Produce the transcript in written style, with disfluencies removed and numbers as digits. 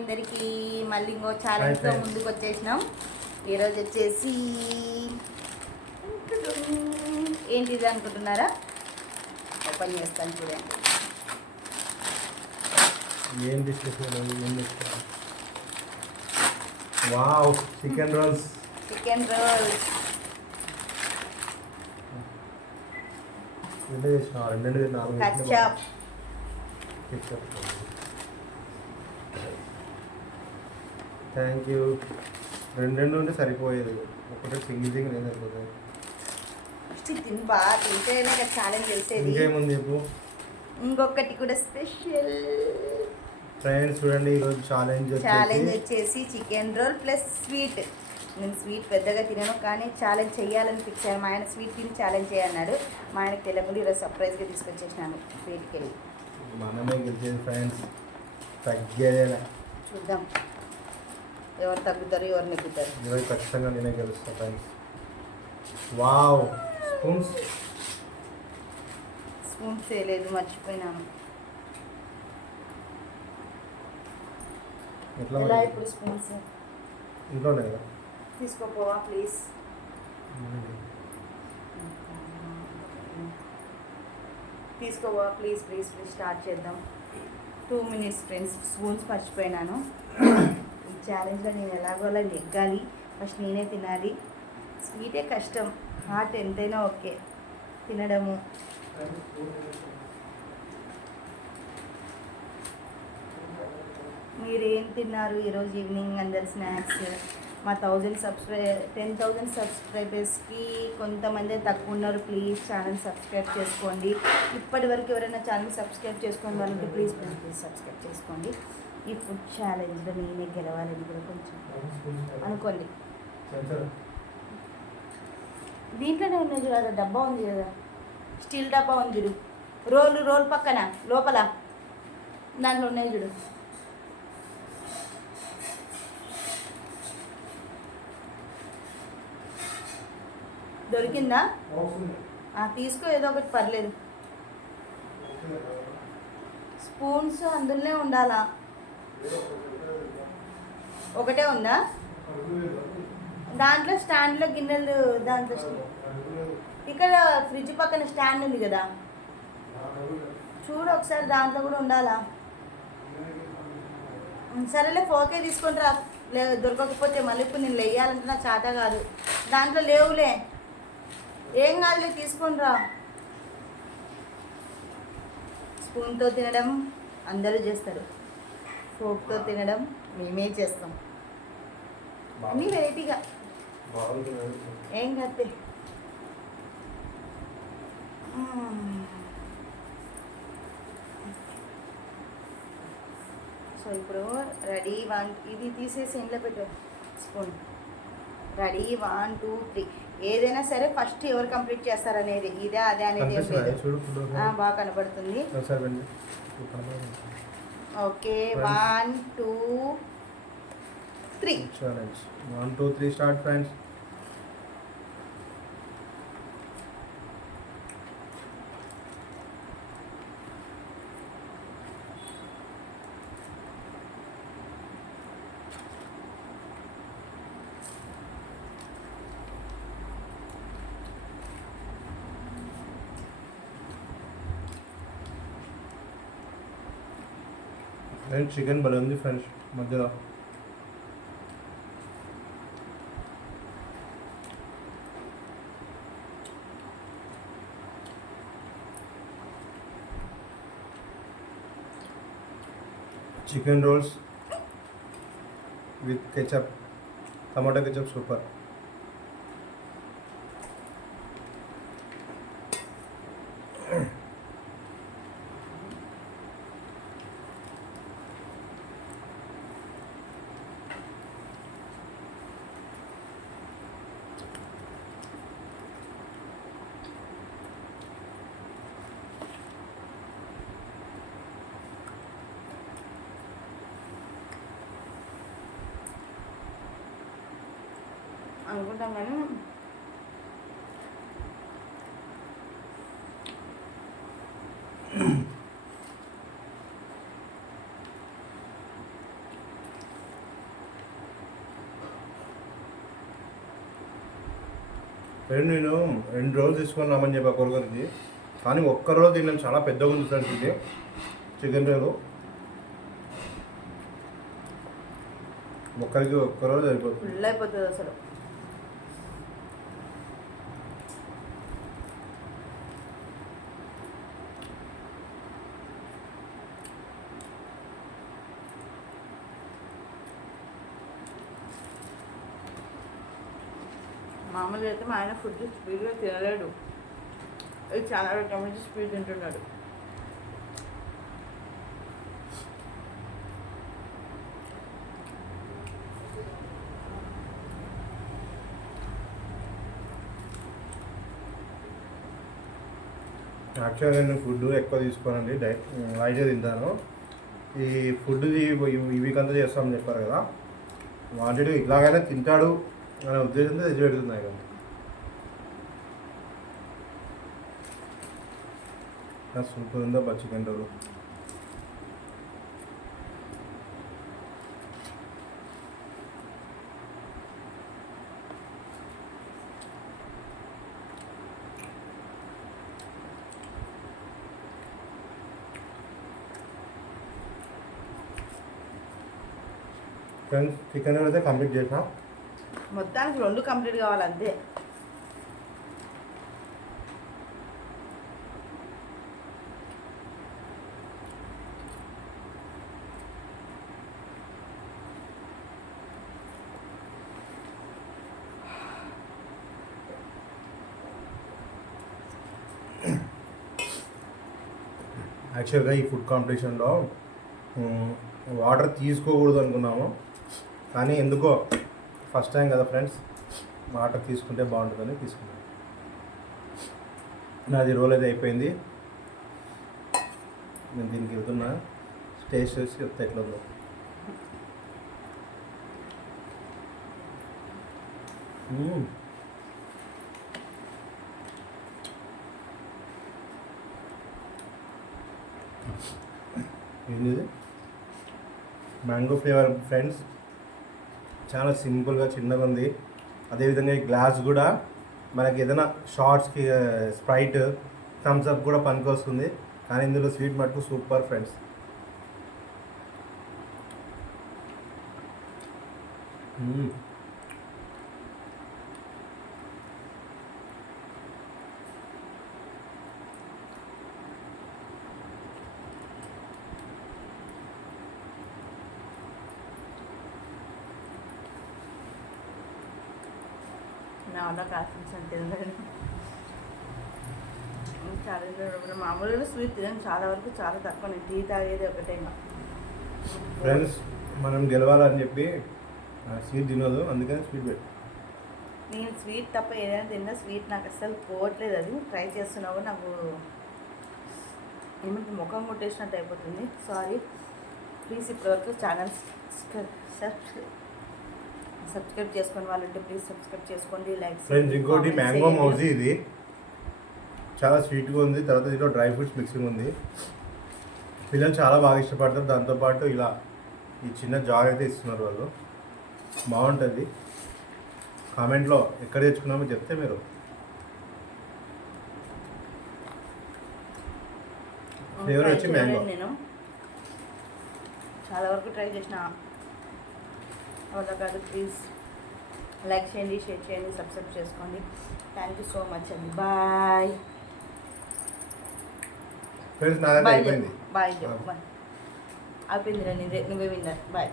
అందరికీ మళ్ళీ ఇంకో ఛాలెంజ్తో ముందుకు వచ్చేసినాం. ఈరోజు వచ్చేసి ఏంటిది అనుకుంటున్నారా? ఓపెన్ చేస్తాను చూడండి. Wow, chicken rolls. Chicken rolls ketchup. Thank you. రెండు ఉంటే సరిపోయేది, ఒకటే సింగిల్ ఏం సరిపోతుంది. తిని బాగా తింటేనే కదా ఛాలెంజ్ తెలిసేది. ఇంకేముంది చెప్పు. ఇంకొకటి కూడా స్పెషల్ ఫ్రెండ్స్ చూడండి, ఈరోజు ఛాలెంజ్ వచ్చేసి చికెన్ రోల్ ప్లస్ స్వీట్. నేను స్వీట్ పెద్దగా తినను, కానీ ఛాలెంజ్ చేయాలని ఫిక్స్ అయ్యాను. మా ఆయన స్వీట్ తిని ఛాలెంజ్ చేయన్నాడు. మా ఆయనకు తెలియకుండా ఈరోజు సర్ప్రైజ్గా తీసుకొచ్చేసినాను స్వీట్కి వెళ్ళి. మనమే గెలిచేది ఫ్రెండ్స్, తగ్గేదేలా. చూద్దాం ఎవరు తగ్గుతారు ఎవరు నెగ్గుతారు. ఈరోజు ఖచ్చితంగా నేనే గెలుస్తాను ఫ్రెండ్స్. వావ్, స్పూన్స్ వేయలేదు, మర్చిపోయినాను. ఎలా ఇప్పుడు స్పూన్స్ ఇంట్లోనే కదా, తీసుకోపోవా ప్లీజ్. తీసుకోవా ప్లీజ్ ప్లీజ్ ప్లీజ్. స్టార్ట్ చేద్దాం. 2 minutes ఫ్రెండ్స్. స్పూన్స్ మర్చిపోయినాను. ఈ ఛాలెంజ్లో నేను ఎలాగోలా నెగ్గాలి. ఫస్ట్ నేనే తినాలి. స్వీటే కష్టం, హాట్ ఎంతైనా ఓకే తినడము. మీరేం తిన్నారు ఈరోజు ఈవినింగ్? అందరు స్నాక్స్. మా 10,000 సబ్స్క్రైబర్స్కి కొంతమంది తక్కువ ఉన్నారు. ప్లీజ్ ఛానల్ సబ్స్క్రైబ్ చేసుకోండి. ఇప్పటి వరకు ఎవరైనా ఛానల్ సబ్స్క్రైబ్ చేసుకోండి వాళ్ళంటే ప్లీజ్ ప్లీజ్ ప్లీజ్ సబ్స్క్రైబ్ చేసుకోండి. ఈ ఫుడ్ ఛాలెంజ్లో నేనే గెలవాలని కూడా కొంచెం అనుకోండి. దీంట్లోనే ఉన్నాయి చూడ, డబ్బా ఉంది కదా, స్టీల్ డబ్బా ఉంది చూడు. రోల్ పక్కన లోపల దాంట్లో ఉన్నాయి చూడు. దొరికిందా? తీసుకో, ఏదో ఒకటి పర్లేదు. స్పూన్స్ అందులోనే ఉండాలా? ఒకటే ఉందా? దాంట్లో స్టాండ్లో గిన్నెలు, దాంట్లో ఇక్కడ ఫ్రిడ్జ్ పక్కన స్టాండ్ ఉంది కదా, చూడు ఒకసారి, దాంట్లో కూడా ఉండాలా? సరేలే, ఫోకే తీసుకొని రా. దొరకకపోతే మళ్ళీ ఇప్పుడు నేను వెయ్యాలంటే నాకు చేత కాదు. దాంట్లో లేవులే, ఏం కాదులే, తీసుకొని రా. స్పూన్తో తినడం అందరూ చేస్తారు, ఫోక్తో తినడం మేమే చేస్తాం. అన్నీ వెరైటీగా, ఏం కత్తే. సో ఇప్పుడు రెడీ 1, ఇది తీసేసి ఇంట్లో పెట్టు స్పూన్. రెడీ 1 2 3. ఏదైనా సరే ఫస్ట్ ఎవరు కంప్లీట్ చేస్తారనేది, ఇదే అదే అనేది ఏం లేదు. బాగా కనపడుతుంది. ఓకే, 1 2 3. 1 2 3 start friends. చికెన్ భలే ఉంది ఫ్రెండ్స్ మధ్యలో. Chicken roles with ketchup, tomato ketchup super. అనుకుంటాం కానీ నేను 2 రోజులు తీసుకున్నామని చెప్పి ఒకరికి, కానీ ఒక్కరోజు తిన్నాను. చాలా పెద్దగా ఉంది ఫ్రెండ్స్ ఇది చికెన్ రోలు. ఒక్కరికి ఒక్కరోజు అయిపోతుంది. ఫుల్ అయిపోతుంది అసలు. మామూలుగా అయితే మా ఆయన ఫుడ్ స్పీడ్గా తినలేడు. ఇది చాలా రకం నుంచి స్పీడ్ తింటున్నాడు. యాక్చువల్గా నేను ఫుడ్ ఎక్కువ తీసుకోనండి, లైట్గా తింటాను. ఈ ఫుడ్ది ఈ వీక్ అంతా చేస్తామని చెప్పారు కదా, వాంటెడ్ ఇలాగైనా తింటాడు అనే ఉద్దేశంతో తెచ్చి పెడుతున్నాయి కదా. సూపర్ ఉందో చికెన్ రోలు. ఫ్రెండ్స్ చికెన్ రోల్ అయితే కంప్లీట్ చేసిన. మొత్తానికి 2 కంప్లీట్ కావాలి అంతే. యాక్చువల్గా ఈ ఫుడ్ కాంపిటీషన్లో వాటర్ తీసుకోకూడదు అనుకున్నాము, కానీ ఎందుకో ఫస్ట్ టైం కదా ఫ్రెండ్స్, వాటర్ తీసుకుంటే బాగుంటుందని తీసుకున్నాను. నాది రోల్ అయితే అయిపోయింది. నేను దీనికి వెళ్తున్నా, టేస్ట్ చేసి చెప్తా ఎట్లా ఉందో. ఏంది మ్యాంగో ఫ్లేవర్ ఫ్రెండ్స్, చాలా సింపుల్గా చిన్నగా ఉంది. అదేవిధంగా ఈ గ్లాస్ కూడా మనకి ఏదైనా షార్ట్స్కి స్ప్రైట్ థమ్స్ అప్ కూడా పనికి వస్తుంది, కానీ ఇందులో స్వీట్ మటుకు సూపర్ ఫ్రెండ్స్. నా వల్ల కాస్త తినలేదు. చాలా మామూలుగా స్వీట్ తినను, చాలా వరకు చాలా తక్కువ. నేను టీ తాగేది ఒకటేగా. ఫ్రెండ్స్ మనం గెలవాలని చెప్పి స్వీట్ తినదు, అందుకని స్వీట్ పెట్టు. నేను స్వీట్ తప్ప ఏదైనా తిన్నా, స్వీట్ నాకు అస్సలు పోవట్లేదు. అది ట్రై చేస్తున్నావు, నాకు ఏమంటే ముఖం కొట్టేసినట్టు అయిపోతుంది. సారీ. ప్లీజ్ ఇప్పటివరకు ఛానల్ సబ్స్క్రైబ్ చేసుకుని వాళ్ళంటే ప్లీజ్ సబ్స్క్రైబ్ చేసుకోండి, లైక్ ఫ్రెండ్స్. ఇంకోటి మ్యాంగో మౌజీ, ఇది చాలా స్వీట్గా ఉంది. తర్వాత దీంట్లో డ్రై ఫ్రూట్స్ మిక్సింగ్ ఉంది. పిల్లలు చాలా బాగా ఇష్టపడతారు. దాంతోపాటు ఇలా ఈ చిన్న జాగ్ అయితే ఇస్తున్నారు వాళ్ళు, బాగుంటుంది. కామెంట్లో ఎక్కడ తెచ్చుకున్నామో చెప్తే మీరు. ఫ్లేవర్ వచ్చి మ్యాంగో. నేను చాలా వరకు ట్రై చేసిన వాళ్ళ కాదు. ప్లీజ్ లైక్ చేయండి, షేర్ చేయండి, సబ్స్క్రైబ్ చేసుకోండి. థ్యాంక్ యూ సో మచ్ అండి. బాయ్ ఫ్రెండ్స్, నాదైతే అయిపోయింది. బాయ్. అయిపోయింది రండి, నువ్వే విన్నారు. బాయ్.